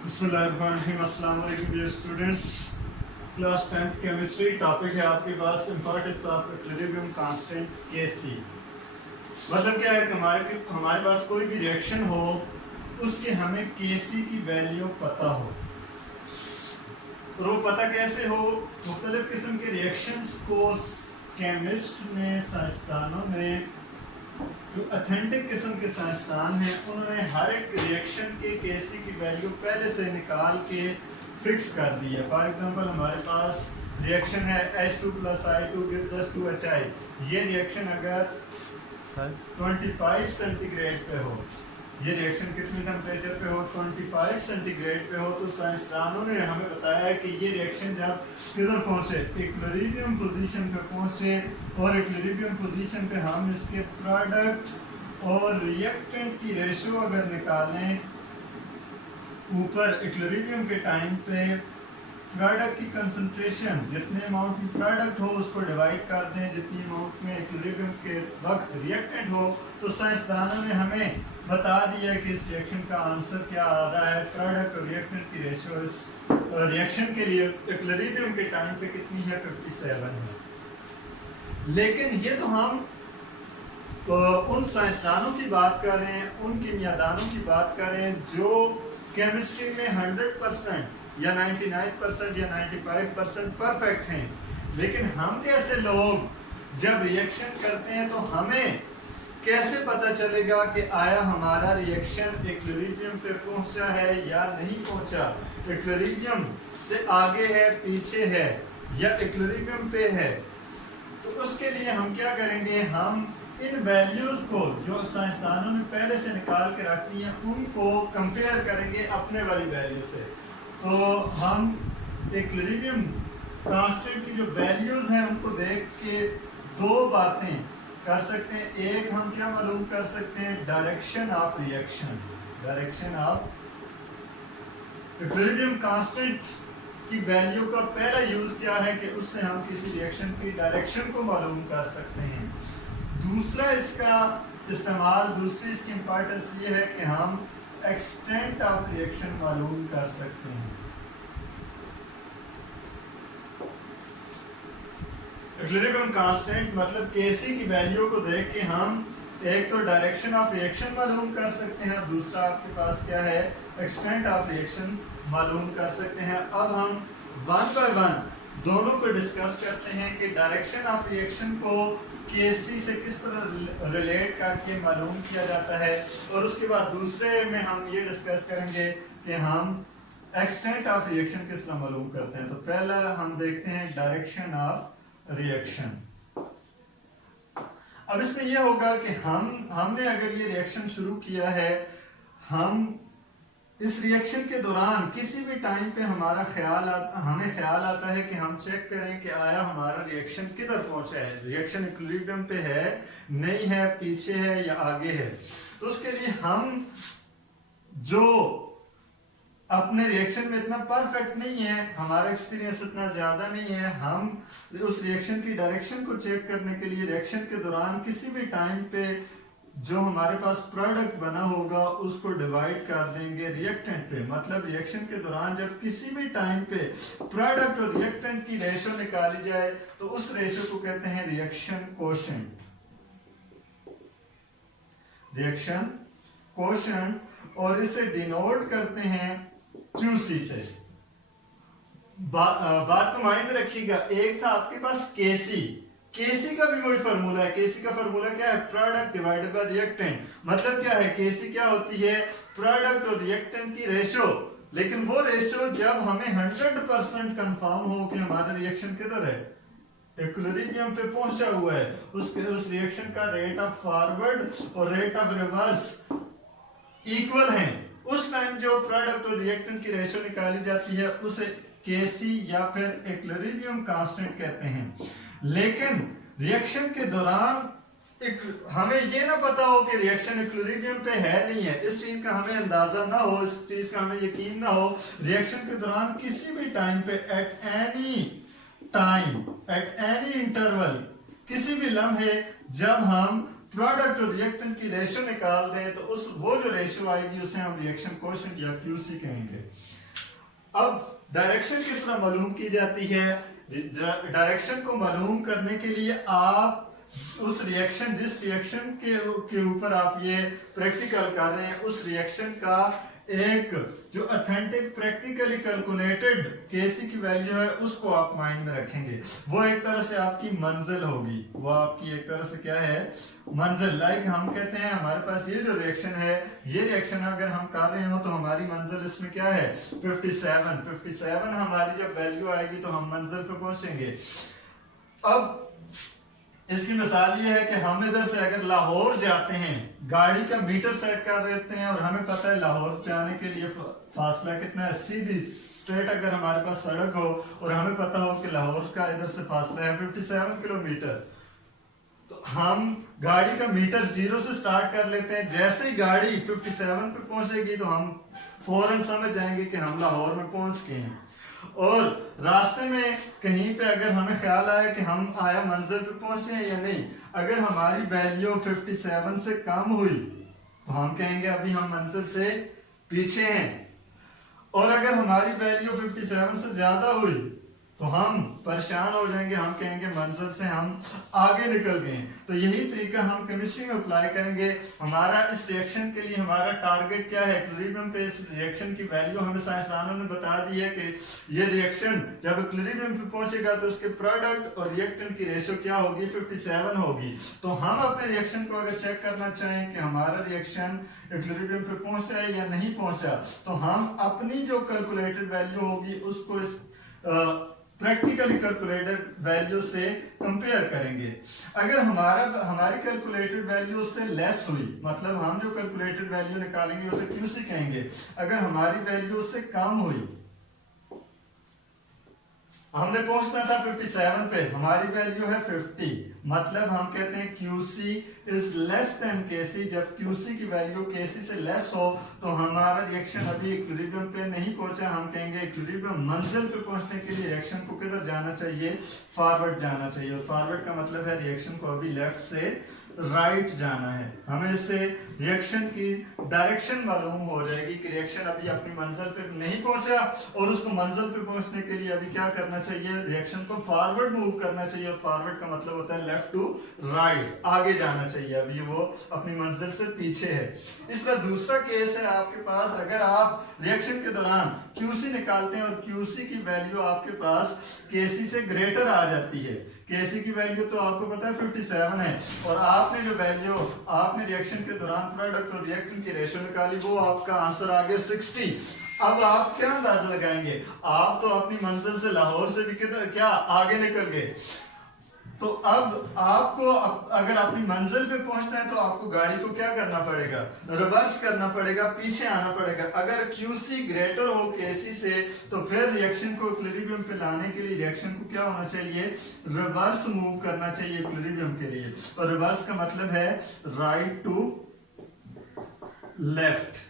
बिस्मिल्लाहिर्रहमानिर्रहीम। अस्सलाम वालेकुम dear students. Class 10th chemistry. Topic है आपके पास importance of equilibrium constant Kc। मतलब क्या है कि हमारे पास कोई भी रिएक्शन हो, उसके हमें Kc की वैल्यू पता हो। और वो पता कैसे हो? मुख्तलिफ किस्म के रिएक्शंस को केमिस्ट ने, साइंसदानों ने, जो अथेंटिक किस्म के साइंसदान हैं, उन्होंने हर एक रिएक्शन के Kc की वैल्यू पहले से निकाल के फिक्स कर दी है। फॉर एग्जांपल हमारे पास रिएक्शन है H2 + I2 gives us 2HI। ये रिएक्शन अगर 25 सेंटीग्रेड पे हो, ये रिएक्शन कितने टेम्परेचर पे हो? 25 सेंटीग्रेड पे हो, तो साइंसदानों ने हमें बताया है कि ये रिएक्शन जब किधर पहुंचे, इक्विलिब्रियम पोजीशन पे पहुंचे, और इक्विलिब्रियम पोजीशन पे हम इसके प्रोडक्ट और रिएक्टेंट की रेशो अगर निकालें, ऊपर इक्विलिब्रियम के टाइम पे प्रोडक्ट की कंसंट्रेशन, जितने अमाउंट में प्रोडक्ट हो उसको डिवाइड कर दें जितनी अमाउंट में इक्विलिब्रियम के वक्त रिएक्टेंट हो, तो साइंसदानों ने हमें बता दिया कि इस रिएक्शन का आंसर क्या आ रहा है। प्रोडक्ट और रिएक्टेंट की रेशो इस रिएक्शन के लिए इक्विलिब्रियम के टाइम पे कितनी है? 57 है। लेकिन ये तो हम उन साइंसदानों की बात कर रहे हैं, उन कीमियादानों की बात कर रहे हैं जो केमिस्ट्री में 100% या 99% या 95% परफेक्ट हैं। लेकिन हम जैसे लोग जब रिएक्शन करते हैं तो हमें कैसे पता चलेगा कि आया हमारा रिएक्शन इक्विलिब्रियम पे पहुंचा है या नहीं पहुंचा, इक्विलिब्रियम से आगे है, पीछे है, या इक्विलिब्रियम पे है? तो उसके लिए हम क्या करेंगे, हम इन वैल्यूज को जो साइंसदानों ने पहले से निकाल के रख दी हैं, उनको कंपेयर करेंगे अपने वाली वैल्यू से। तो हम इक्विलिब्रियम कांस्टेंट की जो वैल्यूज हैं उनको देख के दो बातें कर सकते हैं। एक, हम क्या मालूम कर सकते हैं? Direction of reaction. Direction of equilibrium constant की वैल्यू का पहला यूज क्या है कि उससे हम किसी रिएक्शन की डायरेक्शन को मालूम कर सकते हैं। दूसरा इसका इस्तेमाल, दूसरी इसकी इंपॉर्टेंस ये है कि हम एक्सटेंट ऑफ रिएक्शन मालूम कर सकते हैं। इक्विलिब्रियम कांस्टेंट मतलब Kc की वैल्यू को देख के हम एक तो डायरेक्शन ऑफ रिएक्शन मालूम कर सकते हैं, दूसरा आपके पास क्या है? एक्सटेंट ऑफ रिएक्शन मालूम कर सकते हैं। अब हम वन बाय वन दोनों को डिस्कस करते हैं कि डायरेक्शन ऑफ रिएक्शन को Kc से किस तरह रिलेट करके मालूम किया जाता है, और उसके बाद दूसरे में हम ये डिस्कस करेंगे कि हम एक्सटेंट ऑफ रिएक्शन किस तरह मालूम करते हैं। तो पहला हम देखते हैं डायरेक्शन ऑफ रिएक्शन। अब इसमें यह होगा कि हमने अगर ये रिएक्शन शुरू किया है, हम इस रिएक्शन के दौरान किसी भी टाइम पे हमें ख्याल आता है कि हम चेक करें कि आया हमारा रिएक्शन किधर पहुंचा है, रिएक्शन इक्विलिब्रियम पे है, नहीं है, पीछे है या आगे है। तो उसके लिए हम जो अपने रिएक्शन में इतना परफेक्ट नहीं है, हमारा एक्सपीरियंस इतना ज्यादा नहीं है, हम उस रिएक्शन की डायरेक्शन को चेक करने के लिए रिएक्शन के दौरान किसी भी टाइम पे जो हमारे पास प्रोडक्ट बना होगा उसको डिवाइड कर देंगे रिएक्टेंट पे। मतलब रिएक्शन के दौरान जब किसी भी टाइम पे प्रोडक्ट और रिएक्टेंट की रेशो निकाली जाए तो उस रेशो को कहते हैं रिएक्शन कोशेंट। रिएक्शन कोशेंट, और इसे डिनोट करते हैं QC से। बात को माइंड में रखिएगा। एक था आपके पास Kc का भी वही फार्मूला है। Kc का फार्मूला क्या है? Product divided by reactant. मतलब क्या है? Kc क्या होती है? प्रोडक्ट और रिएक्टेंट की रेशो। लेकिन वो रेशो जब हमें 100% कंफर्म हो कि हमारा रिएक्शन किधर है, इक्विलिब्रियम पे पहुंचा हुआ है, उस रिएक्शन का रेट ऑफ फॉरवर्ड और रेट ऑफ रिवर्स इक्वल है, उस टाइम जो प्रोडक्ट और रिएक्टेंट की रेशो निकाली जाती है उसे Kc या फिर इक्विलिब्रियम कांस्टेंट कहते हैं। लेकिन रिएक्शन के दौरान हमें ये ना पता हो कि रिएक्शन इक्विलिब्रियम पे है नहीं है, इस चीज का हमें अंदाजा ना हो, इस चीज का हमें यकीन ना हो। रिएक्शन के दौरान किसी भी टाइम पे at any time, at any interval, किसी भी लम्हे जब हम प्रोडक्ट और रिएक्टेंट की रेशियो निकाल दें तो उस वो जो रेशियो आएगी उसे हम रिएक्शन कोएफिशिएंट या क्यूसी कहेंगे। अब डायरेक्शन किस तरह मालूम की जाती है? डायरेक्शन को मालूम करने के लिए आप उस रिएक्शन, जिस रिएक्शन के ऊपर आप ये प्रैक्टिकल कर रहे हैं, उस रिएक्शन का एक जो ऑथेंटिक प्रैक्टिकली कैलकुलेटेड केसी की वैल्यू है उसको आप माइंड में रखेंगे। वो एक तरह से आपकी मंजिल होगी, वो आपकी एक तरह से क्या है, मंजिल। लाइक हम कहते हैं हमारे पास ये जो रिएक्शन है, ये रिएक्शन अगर हम कर रहे हो तो हमारी मंजिल इसमें क्या है, 57 हमारी जब वैल्यू आएगी तो हम मंजिल पे पहुंचेंगे। अब इसकी मिसाल ये है कि हम इधर से अगर लाहौर जाते हैं, गाड़ी का मीटर सेट कर देते हैं और हमें पता है लाहौर जाने के लिए फासला कितना है, सीधी स्ट्रेट अगर हमारे पास सड़क हो और हमें पता हो कि लाहौर का इधर से फासला है 57 किलोमीटर, तो हम गाड़ी का मीटर 0 से स्टार्ट कर लेते हैं। जैसे ही गाड़ी 57 पे पहुंचेगी तो हम फौरन समझ जाएंगे कि हम लाहौर में पहुंच गए हैं। और रास्ते में कहीं पे अगर हमें ख्याल आया कि हम आया मंजिल पे पहुंचे हैं या नहीं, अगर हमारी वैल्यू 57 से कम हुई तो हम कहेंगे अभी हम मंजिल से पीछे हैं, और अगर हमारी वैल्यू 57 से ज्यादा हुई तो हम परेशान हो जाएंगे, हम कहेंगे मंजिल से हम आगे निकल गए। तो यही तरीका हम केमिस्ट्री में अप्लाई करेंगे। हमारा इस रिएक्शन के लिए हमारा टारगेट क्या है, इक्विलिब्रियम पे इस रिएक्शन की वैल्यू हमें साइंसदानों ने बता दी है कि ये रिएक्शन जब इक्विलिब्रियम पे पहुंचेगा तो इसके प्रोडक्ट और रिएक्टेंट की रेशियो क्या होगी, 57 होगी। तो हम अपने रिएक्शन को अगर चेक करना चाहें कि हमारा रिएक्शन इक्विलिब्रियम पे पहुंचा है या नहीं पहुंचा, तो हम अपनी जो कैलकुलेटेड वैल्यू होगी उसको इस प्रैक्टिकली कैलकुलेटेड वैल्यू से कंपेयर करेंगे। अगर हमारी कैलकुलेटेड वैल्यू उससे लेस हुई, मतलब हम जो कैलकुलेटेड वैल्यू निकालेंगे उसे क्यूसी कहेंगे। अगर हमारी वैल्यू उससे कम हुई, हमने पहुंचना था 57 पे, हमारी वैल्यू है 50, मतलब हम कहते हैं QC is less than KC। जब QC की वैल्यू KC से लेस हो तो हमारा रिएक्शन अभी इक्विलिब्रियम पे नहीं पहुंचा, हम कहेंगे इक्विलिब्रियम मंजिल पे पहुंचने के लिए रिएक्शन को किधर जाना चाहिए, फॉरवर्ड जाना चाहिए। और फॉरवर्ड का मतलब है रिएक्शन को अभी लेफ्ट से राइट जाना है। हमें इससे रिएक्शन की डायरेक्शन मालूम हो जाएगी कि रिएक्शन अभी अपनी मंजिल पे नहीं पहुंचा और उसको मंजिल पे पहुंचने के लिए अभी क्या करना चाहिए, रिएक्शन को फॉरवर्ड मूव करना चाहिए। और फॉरवर्ड का मतलब होता है लेफ्ट टू राइट, आगे जाना चाहिए, अभी वो अपनी मंजिल से पीछे है। इस तरह दूसरा केस है आपके पास, अगर आप रिएक्शन के दौरान QC निकालते हैं और QC की वैल्यू आपके पास KC से ग्रेटर आ जाती है। KC की वैल्यू तो आपको पता है 57 है, और आपने जो वैल्यू आपने रिएक्शन के दौरान प्रोडक्ट और रिएक्टेंट की रेशियो निकाली, वो आपका आंसर आ गया 60। अब आप क्या अंदाजा लगाएंगे, आप तो अपनी मंजिल से लाहौर से भी किधर क्या आगे निकल गए। तो अब आपको अगर अपनी मंजिल पे पहुंचना है तो आपको गाड़ी को क्या करना पड़ेगा, रिवर्स करना पड़ेगा, पीछे आना पड़ेगा। अगर QC ग्रेटर हो KC से तो फिर रिएक्शन को इक्विलिब्रियम पे लाने के लिए रिएक्शन को क्या होना चाहिए, रिवर्स मूव करना चाहिए इक्विलिब्रियम के लिए। और रिवर्स का मतलब है राइट टू लेफ्ट।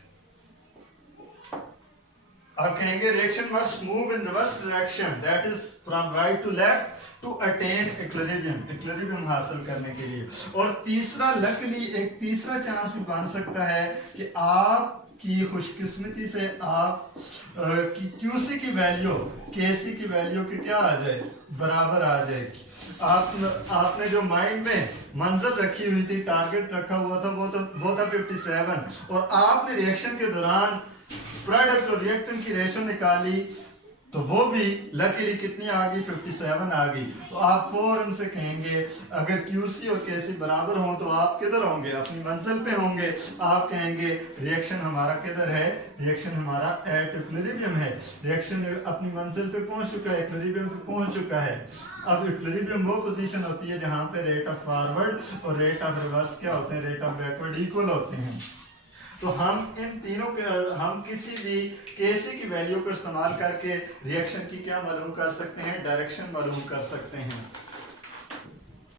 आप कहेंगे reaction must move in reverse direction, that is from right to left to attain equilibrium हासिल करने के लिए। और तीसरा, लकीली एक तीसरा चांस भी बन सकता है कि आपकी खुशकिस्मती से आप की QC की वैल्यू KC की वैल्यू की क्या आ जाए, बराबर आ जाएगी। आपने जो माइंड में मंजिल रखी हुई थी, टारगेट रखा हुआ था, वो था 57, और आपने रिएक्शन के दौरान प्रोडक्ट और रिएक्टेंट की रेशियो निकाली तो वो भी लकीली कितनी आ गई, 57 आ गई। तो आप फौरन से कहेंगे अगर QC और KC बराबर हो तो आप किधर होंगे, अपनी मंजिल पे होंगे। आप कहेंगे रिएक्शन हमारा किधर है, रिएक्शन हमारा एट इक्विलिब्रियम है, रिएक्शन अपनी मंजिल पे पहुंच चुका है, इक्विलिब्रियम पे पहुंच चुका है। अब इक्विलिब्रियम वो पोजीशन होती है जहां पे रेट ऑफ फॉरवर्ड और रेट ऑफ रिवर्स क्या होते हैं, रेट ऑफ बैकवर्ड इक्वल होते हैं। तो हम इन तीनों के, हम किसी भी KC की वैल्यू को इस्तेमाल करके रिएक्शन की क्या मालूम कर सकते हैं, डायरेक्शन मालूम कर सकते हैं।